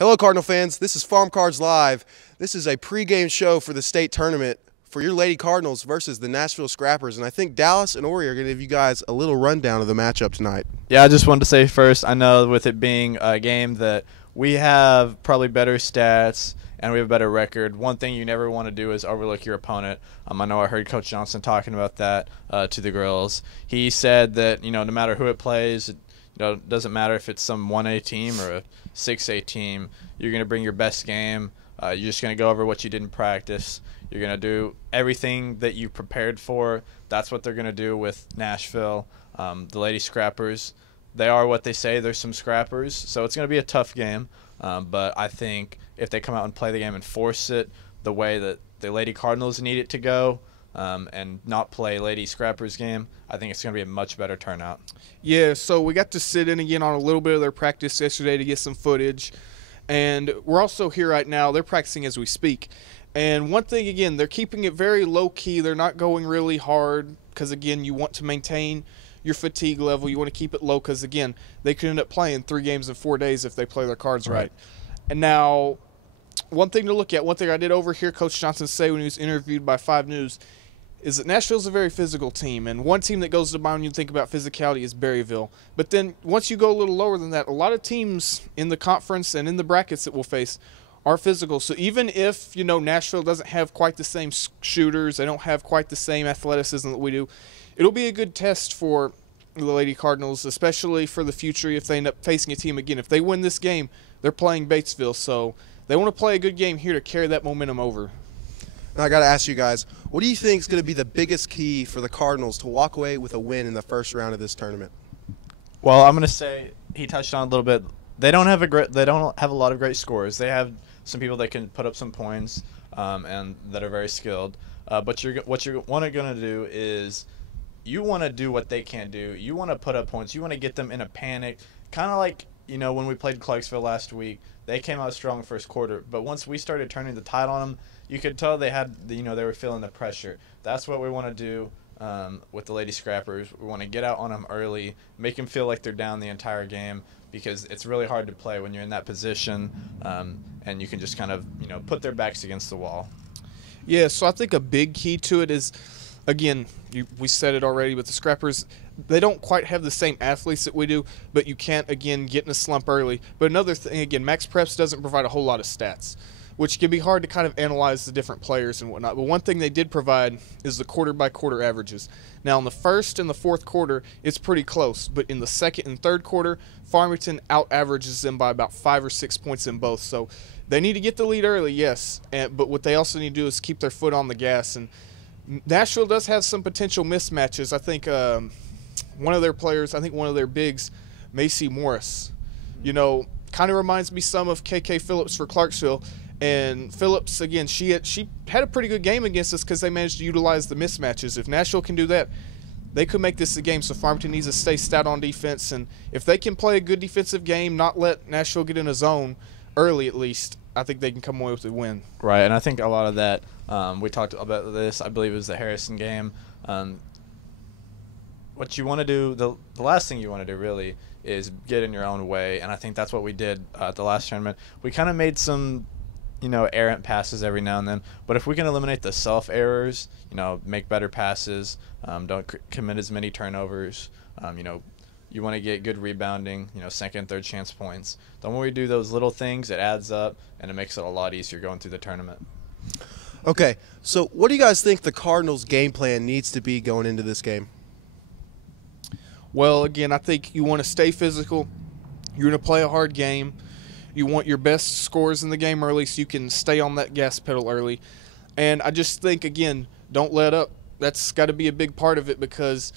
Hello, Cardinal fans. This is Farm Cards Live. This is a pregame show for the state tournament for your Lady Cardinals versus the Nashville Scrappers. And I think Dallas and Orry are going to give you guys a little rundown of the matchup tonight. Yeah, I just wanted to say first, I know with it being a game that we have probably better stats and we have a better record. One thing you never want to do is overlook your opponent. I know I heard Coach Johnson talking about that to the girls. He said that, no matter who it plays, it doesn't matter if it's some 1A team or a 6A team, you're going to bring your best game. You're just going to go over what you did in practice. You're going to do everything that you prepared for. That's what they're going to do with Nashville. The Lady Scrappers, they are what they say. They're some scrappers, so it's going to be a tough game. But I think if they come out and play the game and force it the way that the Lady Cardinals need it to go, and not play Lady Scrappers game, I think it's going to be a much better turnout. Yeah, so we got to sit in again on a little bit of their practice yesterday to get some footage. And we're also here right now. They're practicing as we speak. And one thing, again, they're keeping it very low-key. They're not going really hard because, again, you want to maintain your fatigue level. You want to keep it low because, again, they could end up playing 3 games in 4 days if they play their cards right. And now, one thing to look at, one thing I did overhear Coach Johnson say when he was interviewed by 5 News is that Nashville's a very physical team, and one team that goes to mind when you think about physicality is Berryville. But then once you go a little lower than that, a lot of teams in the conference and in the brackets that we'll face are physical. So even if, Nashville doesn't have quite the same shooters, they don't have quite the same athleticism that we do, it'll be a good test for the Lady Cardinals, especially for the future if they end up facing a team again. If they win this game, they're playing Batesville, so they want to play a good game here to carry that momentum over. Now I got to ask you guys, what do you think is going to be the biggest key for the Cardinals to walk away with a win in the first round of this tournament? Well, I'm going to say he touched on it a little bit. They don't have a lot of great scores. They have some people that can put up some points and that are very skilled. But what you're going to do is you want to do what they can't do. You want to put up points. You want to get them in a panic, kind of like when we played Clarksville last week. They came out strong first quarter, but once we started turning the tide on them, you could tell they had, they were feeling the pressure. That's what we want to do with the Lady Scrappers. We want to get out on them early, make them feel like they're down the entire game, because it's really hard to play when you're in that position, and you can just kind of, put their backs against the wall. Yeah, so I think a big key to it is, again, we said it already, but the Scrappers, they don't quite have the same athletes that we do, but you can't, again, get in a slump early. But another thing, again, Max Preps doesn't provide a whole lot of stats, which can be hard to kind of analyze the different players and whatnot. But one thing they did provide is the quarter-by-quarter averages. Now, in the first and the fourth quarter, it's pretty close. But in the second and third quarter, Farmington out-averages them by about 5 or 6 points in both. So they need to get the lead early, yes. But what they also need to do is keep their foot on the gas. And Nashville does have some potential mismatches. I think one of their players, one of their bigs, Macy Morris, kind of reminds me some of KK Phillips for Clarksville. And Phillips, again, she had a pretty good game against us because they managed to utilize the mismatches. If Nashville can do that, they could make this a game. So Farmington needs to stay stout on defense. And if they can play a good defensive game, not let Nashville get in a zone early at least, I think they can come away with a win. Right, and I think a lot of that, we talked about this, I believe it was the Harrison game. What you want to do, the last thing you want to do really is get in your own way. And I think that's what we did at the last tournament. We kind of made some errant passes every now and then. But if we can eliminate the self-errors, make better passes, don't commit as many turnovers, you want to get good rebounding, second, third chance points. The more we do those little things, it adds up, and it makes it a lot easier going through the tournament. Okay, so what do you guys think the Cardinals' game plan needs to be going into this game? Well, again, I think you want to stay physical. You're going to play a hard game. You want your best scores in the game early so you can stay on that gas pedal early. And I just think, again, don't let up. That's got to be a big part of it because,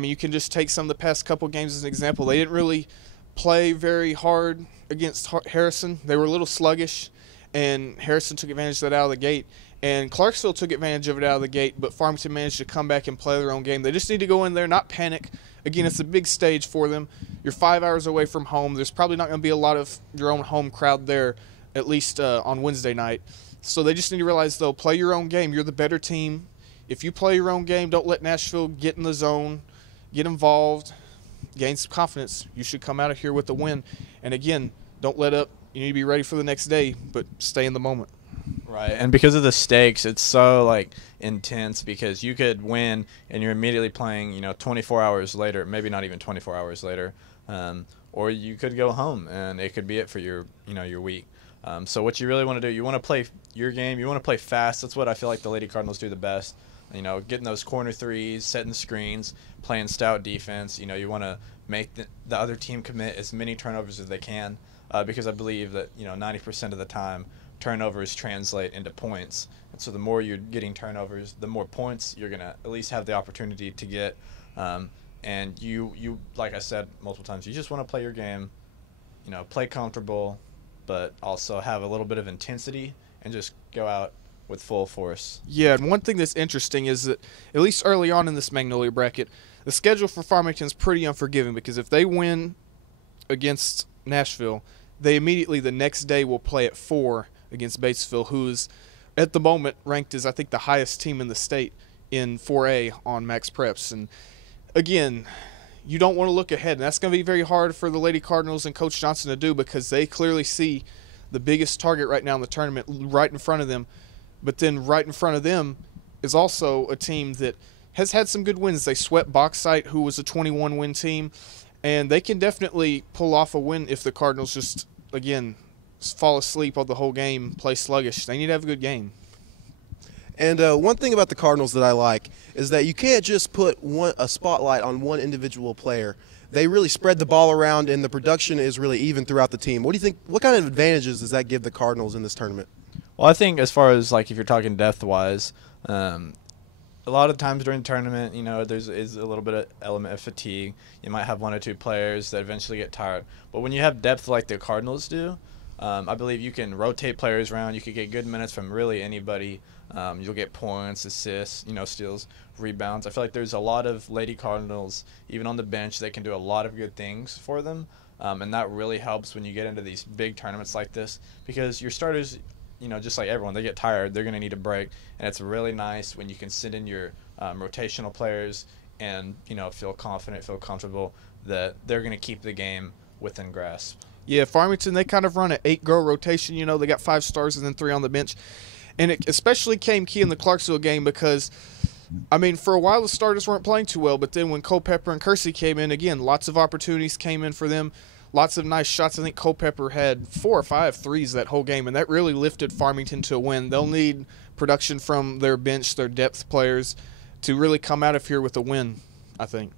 you can just take some of the past couple games as an example. They didn't really play very hard against Harrison. They were a little sluggish, and Harrison took advantage of that out of the gate. And Clarksville took advantage of it out of the gate, but Farmington managed to come back and play their own game. They just need to go in there, not panic. Again, it's a big stage for them. You're 5 hours away from home. There's probably not going to be a lot of your own home crowd there, at least on Wednesday night. So they just need to realize, though, play your own game. You're the better team. If you play your own game, don't let Nashville get in the zone, get involved, gain some confidence. You should come out of here with a win. And, again, don't let up. You need to be ready for the next day, but stay in the moment. Right, and because of the stakes, it's so like intense because you could win and you're immediately playing, 24 hours later, maybe not even 24 hours later, or you could go home and it could be it for your week. So what you really want to do, you want to play your game, you want to play fast. That's what I feel like the Lady Cardinals do the best. Getting those corner threes, setting screens, playing stout defense. You want to make the other team commit as many turnovers as they can, because I believe that 90% of the time turnovers translate into points. And so the more you're getting turnovers, the more points you're going to at least have the opportunity to get. And you like I said multiple times, you just want to play your game, play comfortable, but also have a little bit of intensity and just go out with full force. Yeah, and one thing that's interesting is that at least early on in this Magnolia bracket, the schedule for Farmington is pretty unforgiving because if they win against Nashville, they immediately the next day will play at 4 against Batesville, who is at the moment ranked as I think the highest team in the state in 4A on Max Preps. And again, you don't want to look ahead, and that's going to be very hard for the Lady Cardinals and Coach Johnson to do because they clearly see the biggest target right now in the tournament right in front of them. But then right in front of them is also a team that has had some good wins. They swept Bauxite, who was a 21-win team, and they can definitely pull off a win if the Cardinals just, again, fall asleep on the whole game, play sluggish. They need to have a good game. And one thing about the Cardinals that I like is that you can't just put a spotlight on one individual player. They really spread the ball around, and the production is really even throughout the team. What do you think? What kind of advantages does that give the Cardinals in this tournament? Well, I think as far as like if you're talking depth-wise, a lot of times during the tournament, there's a little bit of element of fatigue. You might have 1 or 2 players that eventually get tired. But when you have depth like the Cardinals do, I believe you can rotate players around. You could get good minutes from really anybody. You'll get points, assists, steals, rebounds. I feel like there's a lot of Lady Cardinals, even on the bench, that can do a lot of good things for them. And that really helps when you get into these big tournaments like this because your starters – just like everyone, they get tired. They're going to need a break. And it's really nice when you can send in your rotational players and, feel confident, feel comfortable that they're going to keep the game within grasp. Yeah, Farmington, they kind of run an 8-girl rotation. They got 5 stars and then 3 on the bench. And it especially came key in the Clarksville game because, for a while the starters weren't playing too well. But then when Culpepper and Kersey came in, again, lots of opportunities came in for them. Lots of nice shots. I think Culpepper had 4 or 5 threes that whole game, and that really lifted Farmington to a win. They'll need production from their bench, their depth players, to really come out of here with a win, I think.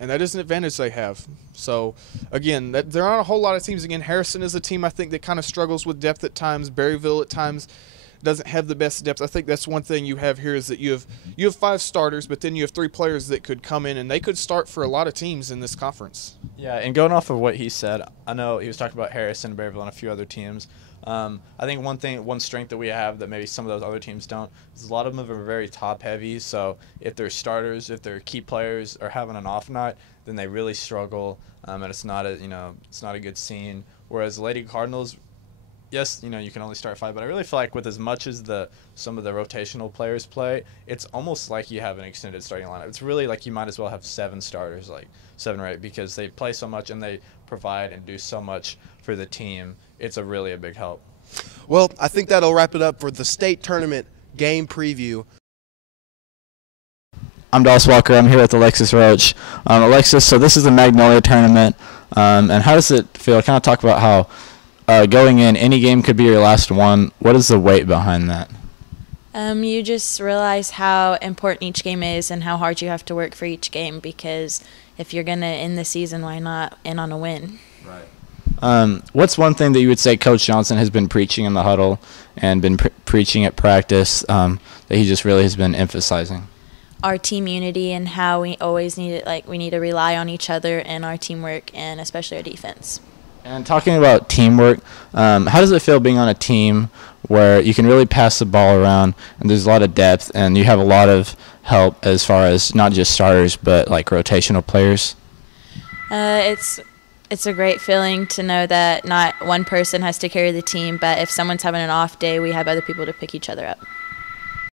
And that is an advantage they have. So, again, there aren't a whole lot of teams. Again, Harrison is a team I think that kind of struggles with depth at times. Berryville at times doesn't have the best depth. I think that's one thing you have here is that you have 5 starters, but then you have 3 players that could come in, and they could start for a lot of teams in this conference. Yeah, and going off of what he said, I know he was talking about Harrison, Berryville, and a few other teams. I think one strength that we have that maybe some of those other teams don't is a lot of them are very top-heavy. So if their starters, if their key players are having an off night, then they really struggle, and it's not a good scene. Whereas Lady Cardinals, yes, you can only start 5, but I really feel like with as much as some of the rotational players play, it's almost like you have an extended starting lineup. It's really like you might as well have 7 starters, like 7 or 8, because they play so much and they provide and do so much for the team. It's really a big help. Well, I think that'll wrap it up for the state tournament game preview. I'm Dallas Walker. I'm here with Alexis Roach. Alexis, so this is the Magnolia tournament, and how does it feel? Kind of talk about how going in, any game could be your last one. What is the weight behind that? You just realize how important each game is and how hard you have to work for each game because if you're going to end the season, why not end on a win? Right. What's one thing that you would say Coach Johnson has been preaching in the huddle and been preaching at practice that he just really has been emphasizing? Our team unity and how we always need it, we need to rely on each other and our teamwork and especially our defense. And talking about teamwork, how does it feel being on a team where you can really pass the ball around and there's a lot of depth and you have a lot of help as far as not just starters but like rotational players? It's a great feeling to know that not one person has to carry the team, but if someone's having an off day, we have other people to pick each other up.